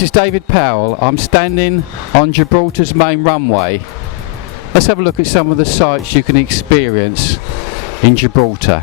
This is David Powell. I'm standing on Gibraltar's main runway. Let's have a look at some of the sights you can experience in Gibraltar.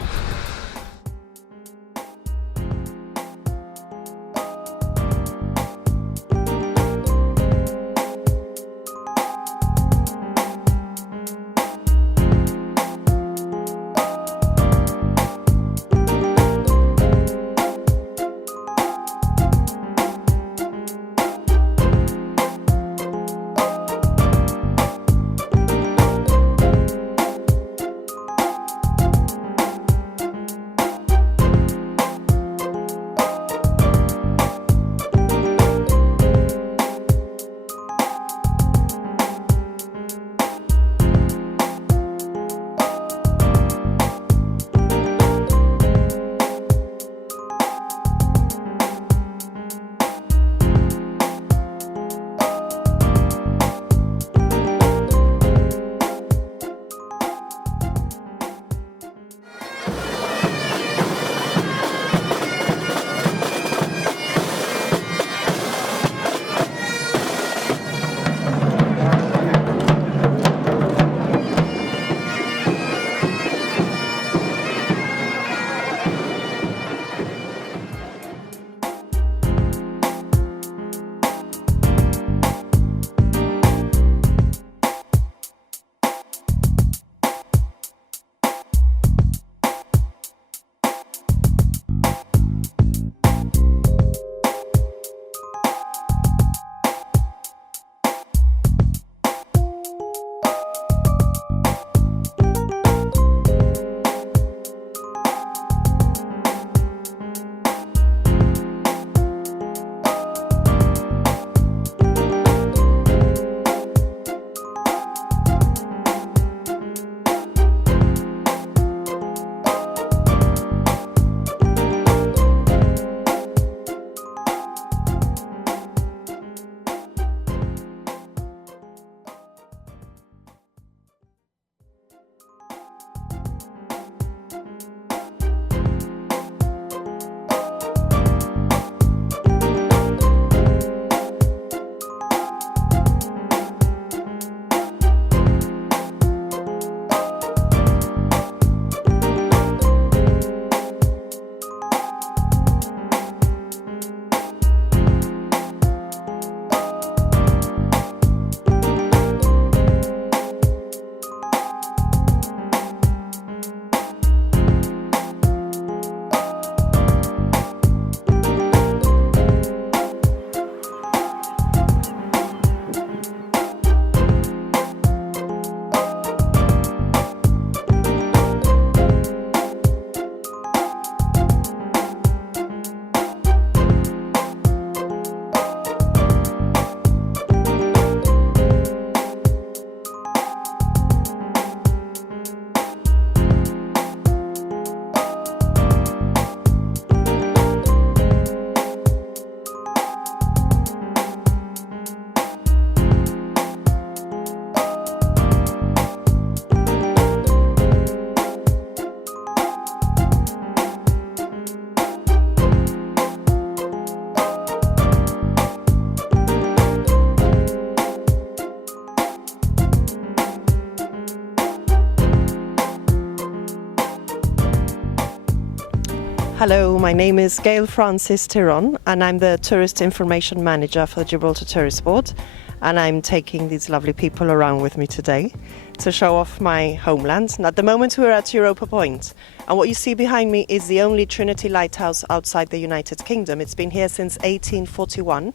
Hello, my name is Gail Francis Tiron and I'm the Tourist Information Manager for the Gibraltar Tourist Board, and I'm taking these lovely people around with me today to show off my homeland. And at the moment we're at Europa Point, and what you see behind me is the only Trinity lighthouse outside the United Kingdom. It's been here since 1841,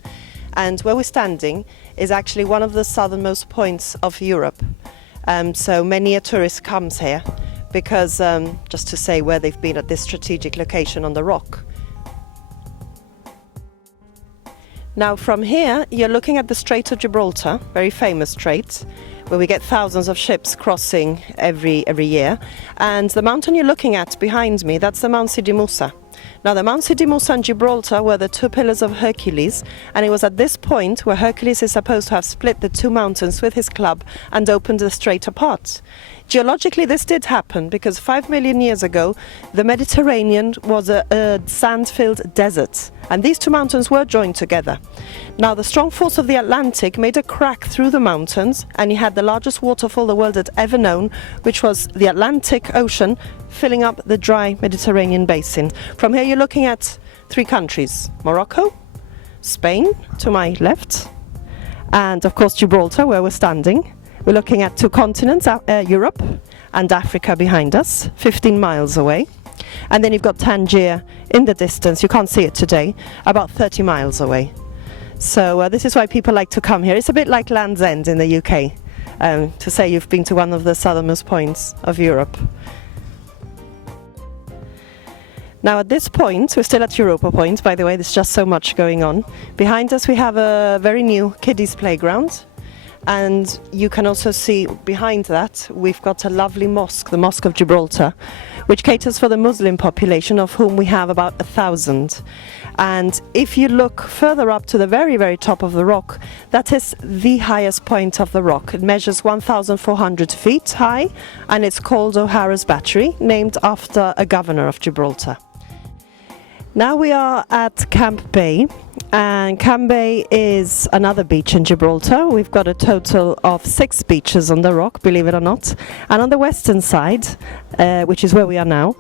and where we're standing is actually one of the southernmost points of Europe. So many a tourist comes here because just to say where they've been at this strategic location on the rock. Now from here you're looking at the Strait of Gibraltar, very famous strait, where we get thousands of ships crossing every year. And the mountain you're looking at behind me, that's the Mount Sidi Moussa. Now the Mount Sidi Moussa and Gibraltar were the two pillars of Hercules, and it was at this point where Hercules is supposed to have split the two mountains with his club and opened the strait apart. Geologically this did happen because 5 million years ago the Mediterranean was a sand-filled desert, And these two mountains were joined together. Now, the strong force of the Atlantic made a crack through the mountains, and you had the largest waterfall the world had ever known, which was the Atlantic Ocean filling up the dry Mediterranean basin. From here, you're looking at three countries: Morocco, Spain to my left, and of course Gibraltar, where we're standing. We're looking at two continents, Europe and Africa behind us, 15 miles away. And then you've got Tangier in the distance. You can't see it today, about 30 miles away. So this is why people like to come here. It's a bit like Land's End in the UK, to say you've been to one of the southernmost points of Europe. Now at this point, we're still at Europa Point, by the way, there's just so much going on. Behind us we have a very new kiddies playground. And you can also see behind that we've got a lovely mosque, the Mosque of Gibraltar, which caters for the Muslim population, of whom we have about 1,000. And if you look further up to the very, very top of the rock, that is the highest point of the rock. It measures 1,400 feet high, and it's called O'Hara's Battery, named after a governor of Gibraltar. Now we are at Camp Bay, and Camp Bay is another beach in Gibraltar. We've got a total of 6 beaches on the rock, believe it or not. And on the western side, which is where we are now,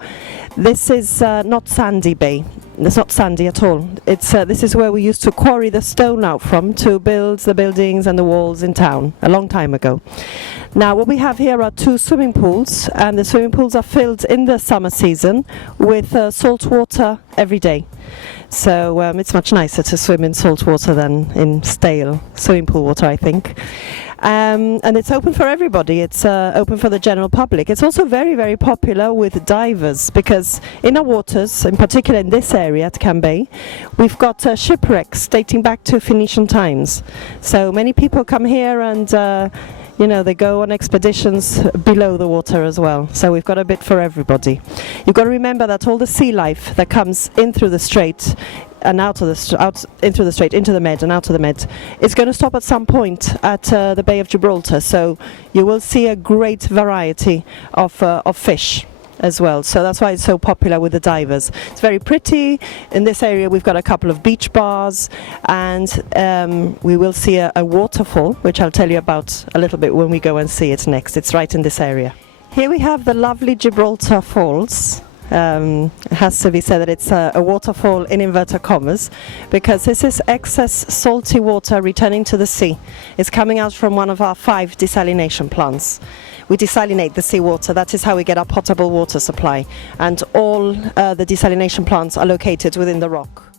this is not sandy bay. It's not sandy at all. This is where we used to quarry the stone out from to build the buildings and the walls in town a long time ago. Now what we have here are 2 swimming pools, and the swimming pools are filled in the summer season with salt water every day. So it's much nicer to swim in salt water than in stale swimming pool water, I think. And it's open for everybody. It's open for the general public. It's also very, very popular with divers, because in our waters, in particular in this area at Camp Bay, we've got shipwrecks dating back to Phoenician times. So many people come here and they go on expeditions below the water as well. So we've got a bit for everybody. You've got to remember that all the sea life that comes in through the strait and into the Med and out of the Med, it's going to stop at some point at the Bay of Gibraltar. So you will see a great variety of fish as well. So that's why it's so popular with the divers. It's very pretty. In this area we've got a couple of beach bars, and we will see a waterfall, which I'll tell you about a little bit when we go and see it next. It's right in this area. Here we have the lovely Gibraltar Falls. It has to be said that it's a waterfall in inverted commas, because this is excess salty water returning to the sea. It's coming out from one of our 5 desalination plants. We desalinate the seawater. That is how we get our potable water supply, and all the desalination plants are located within the rock.